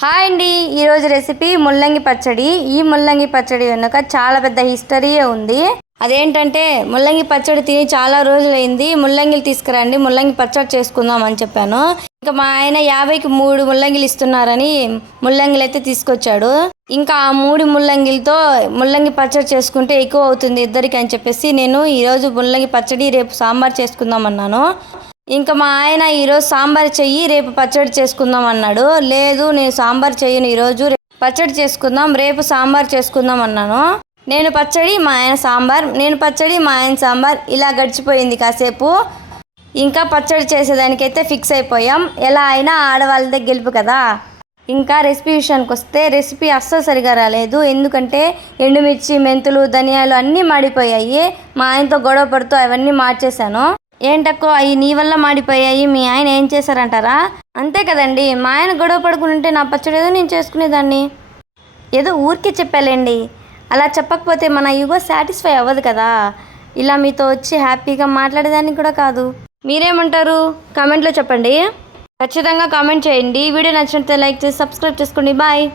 Hi అండి, ఈరోజు recipe ముల్లంగి పచ్చడి. ఈ ముల్లంగి పచ్చడి వెనుక చాలా పెద్ద హిస్టరీయే ఉంది. అదేంటంటే ముల్లంగి పచ్చడి తిని చాలా రోజులైంది, ముల్లంగిలు తీసుకురండి ముల్లంగి పచ్చడి చేసుకుందాం అని చెప్పాను. ఇంకా మా ఆయన 50కి 3 ముల్లంగిలు ఇస్తున్నారని ముల్లంగిలు అయితే తీసుకొచ్చాడు. ఇంకా ఆ 3 ముల్లంగిలతో ముల్లంగి పచ్చడి చేసుకుంటే ఎక్కువ అవుతుంది ఇద్దరికి అని చెప్పేసి నేను ఈరోజు ముల్లంగి పచ్చడి రేపు సాంబార్ చేసుకుందాం అన్నాను. ఇంకా మా ఆయన ఈరోజు సాంబార్ చెయ్యి రేపు పచ్చడి చేసుకుందాం అన్నాడు. లేదు, నేను సాంబార్ చెయ్యను, ఈరోజు పచ్చడి చేసుకుందాం, రేపు సాంబార్ చేసుకుందాం అన్నాను. నేను పచ్చడి, మా ఆయన సాంబార్, నేను పచ్చడి, మా ఆయన సాంబార్, ఇలా గడిచిపోయింది కాసేపు. ఇంకా పచ్చడి చేసేదానికైతే ఫిక్స్ అయిపోయాం. ఎలా అయినా ఆడవాళ్ళదే గెలుపు కదా. ఇంకా రెసిపీ విషయానికి వస్తే రెసిపీ అస్సలు సరిగా రాలేదు. ఎందుకంటే ఎండుమిర్చి, మెంతులు, ధనియాలు అన్నీ మాడిపోయాయి. మా ఆయనతో గొడవ పడుతూ అవన్నీ మార్చేశాను. ఏంటక్కో అవి నీ వల్ల మాడిపోయాయి, మీ ఆయన ఏం చేశారంటారా? అంతే కదండి, మా ఆయన గొడవ పడుకుంటే నా పచ్చడి ఏదో నేను చేసుకునేదాన్ని. ఏదో ఊరికే చెప్పాలండి, అలా చెప్పకపోతే మన ఈగో సాటిస్ఫై అవ్వదు కదా. ఇలా మీతో వచ్చి హ్యాపీగా మాట్లాడేదాన్ని కూడా కాదు. మీరేమంటారు కామెంట్లో చెప్పండి. ఖచ్చితంగా కామెంట్ చేయండి. వీడియో నచ్చినట్లయితే లైక్ చేసి సబ్స్క్రైబ్ చేసుకోండి. బాయ్.